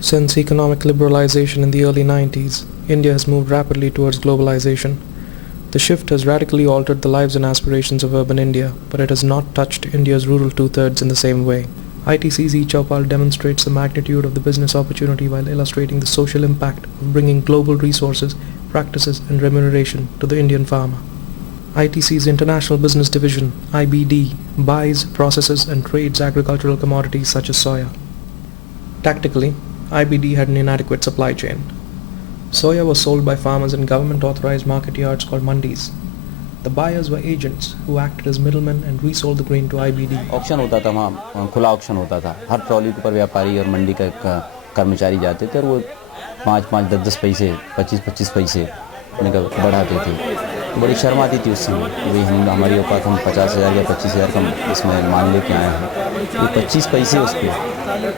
Since economic liberalization in the early 90s, India has moved rapidly towards globalization. The shift has radically altered the lives and aspirations of urban India, but it has not touched India's rural two-thirds in the same way. ITC's E-Chowpal demonstrates the magnitude of the business opportunity while illustrating the social impact of bringing global resources, practices and remuneration to the Indian farmer. ITC's International Business Division, IBD, buys, processes and trades agricultural commodities such as soya. Tactically, IBD had an inadequate supply chain. Soya was sold by farmers in government-authorized market yards called mandis. The buyers were agents who acted as middlemen and resold the grain to IBD. Auction होता था वहाँ, खुला auction होता था. हर trolley के ऊपर व्यापारी और मंडी का कर्मचारी जाते थे और वो 5-5, 10-10 पैसे, 25-25 पैसे बढ़ाते थे. तो बड़ी शर्म आती थी उस समय कि भाई हमारी औकात हम 50,000 या 25,000 का इसमें माल लेके आए हैं, ये 25 पैसे उसके.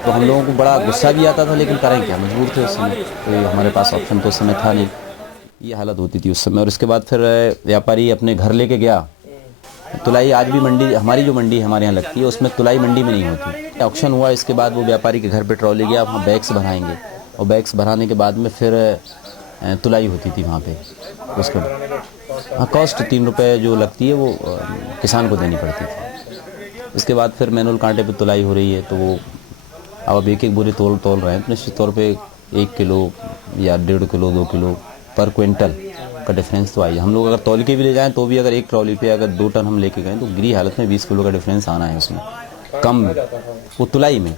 तो हम लोगों को बड़ा गुस्सा भी आता था, लेकिन करें क्या, मजबूर थे उस समय. तो हमारे पास ऑप्शन तो उस समय था नहीं. ये हालत होती थी उस समय. और इसके बाद फिर व्यापारी अपने घर लेके गया. तुलाई आज भी मंडी, हमारी जो मंडी हमारे यहाँ लगती है, उसमें तुलाई मंडी में नहीं होती. ऑक्शन हुआ, इसके बाद वो व्यापारी के घर पे ट्रॉली गया, वहाँ बैग्स भराएंगे और बैग्स भराने के बाद में फिर तुलाई होती थी वहाँ पे. उसका हाँ कॉस्ट 3 रुपये जो लगती है वो किसान को देनी पड़ती थी. इसके बाद फिर मैनुअल कांटे पे तुलाई हो रही है. तो वो अब एक बोरी तोल रहे हैं. निश्चित तौर पे 1 किलो या 1.5 किलो 2 किलो पर क्विंटल का डिफरेंस तो आई. हम लोग अगर तौल के भी ले जाएं तो भी अगर एक ट्रॉली पे अगर 2 टन हम लेके गए तो गिरी हालत में 20 किलो का डिफरेंस आना है उसमें कम वो तुलाई में.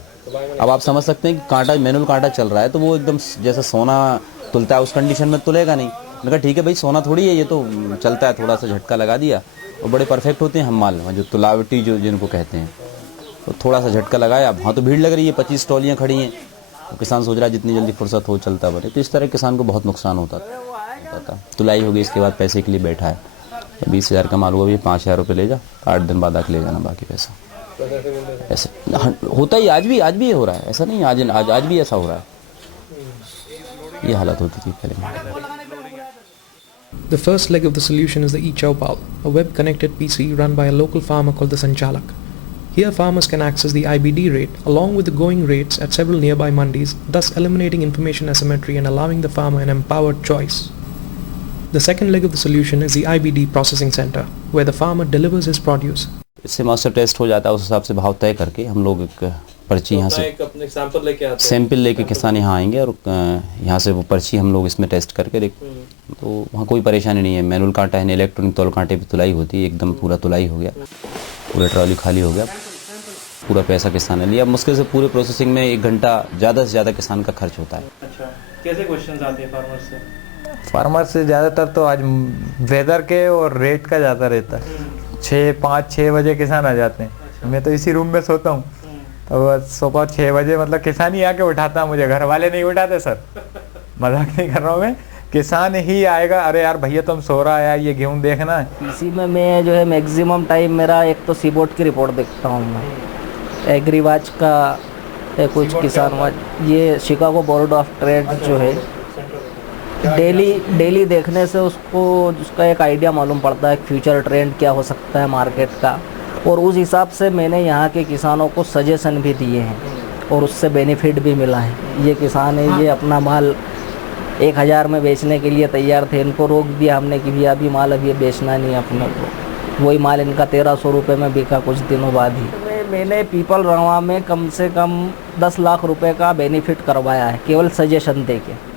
अब आप समझ सकते हैं कि कांटा, मैनुअल कांटा चल रहा है तो वो एकदम जैसा सोना तुलता है उस कंडीशन में तुलेगा नहीं. मैंने कहा ठीक है भाई, सोना थोड़ी है, ये तो चलता है, थोड़ा सा झटका लगा दिया. और बड़े परफेक्ट होते हैं हम माल, जो तुलावटी जो जिनको कहते हैं, तो थोड़ा सा झटका लगाया. अब हाँ तो भीड़ लग रही है, 25 ट्रॉलियाँ खड़ी हैं. तो किसान सोच रहा है जितनी जल्दी फुर्सत हो चलता बने. तो इस तरह किसान को बहुत नुकसान होता था. तुलाई हो गई, इसके बाद पैसे के लिए बैठा है. 20,000 का माल हुआ, ये 5,000 रुपये ले जा, 8 दिन बाद आके ले जाना बाकी पैसा. ऐसे होता ही आज भी ये हो रहा है. ऐसा नहीं आज भी ऐसा हो रहा है. ये हालत होती थी पहले. The first leg of the solution is the E-Chowpal, a web-connected PC run by a local farmer called the Sanchalak. Here farmers can access the IBD rate along with the going rates at several nearby mandis, thus eliminating information asymmetry and allowing the farmer an empowered choice. The second leg of the solution is the IBD processing center, where the farmer delivers his produce. इससे master test हो जाता है, उस हिसाब से भाव तय करके हम लोग एक पर्ची यहाँ से सैंपल लेके किसान यहाँ आएंगे और यहाँ से वो पर्ची हम लोग इसमें टेस्ट करके तो वहाँ कोई परेशानी नहीं है. मैनुअल कांटा है, इलेक्ट्रॉनिक तौल कांटे पे तुलाई होती है. एकदम पूरा तुलाई हो गया, पूरा ट्रॉली खाली हो गया, पूरा पैसा किसान ने लिया. मुश्किल से पूरे प्रोसेसिंग में 1 घंटा ज़्यादा से ज़्यादा किसान का खर्च होता है. अच्छा, कैसे क्वेश्चन आते हैं फार्मर से ज़्यादातर तो आज वेदर के और रेट का ज़्यादा रहता है. 5-6 बजे किसान आ जाते हैं. अच्छा. मैं तो इसी रूम में सोता हूँ. तो सुबह 6 बजे मतलब किसान ही आके उठाता है मुझे, घर वाले नहीं उठाते सर. मजाक नहीं कर रहा हूँ मैं, किसान ही आएगा. अरे यार भैया तुम सो रहा है, ये गेहूँ देखना है. इसी में मैं जो है मैक्सिमम टाइम मेरा एक तो सीबोर्ड की रिपोर्ट देखता हूँ मैं, एग्रीवाच का कुछ किसान वाच, ये शिकागो बोर्ड ऑफ ट्रेड जो है, डेली देखने से उसका एक आइडिया मालूम पड़ता है फ्यूचर ट्रेंड क्या हो सकता है मार्केट का. और उस हिसाब से मैंने यहाँ के किसानों को सजेशन भी दिए हैं और उससे बेनिफिट भी मिला है. ये किसान है, ये अपना माल 1,000 में बेचने के लिए तैयार थे, इनको रोक दिया हमने कि भैया अभी माल अभी बेचना नहीं अपने को. वही माल इनका 1,300 रुपये में बिका कुछ दिनों बाद ही. मैंने पीपल रवा में कम से कम 10 लाख रुपए का बेनिफिट करवाया है केवल सजेशन दे के.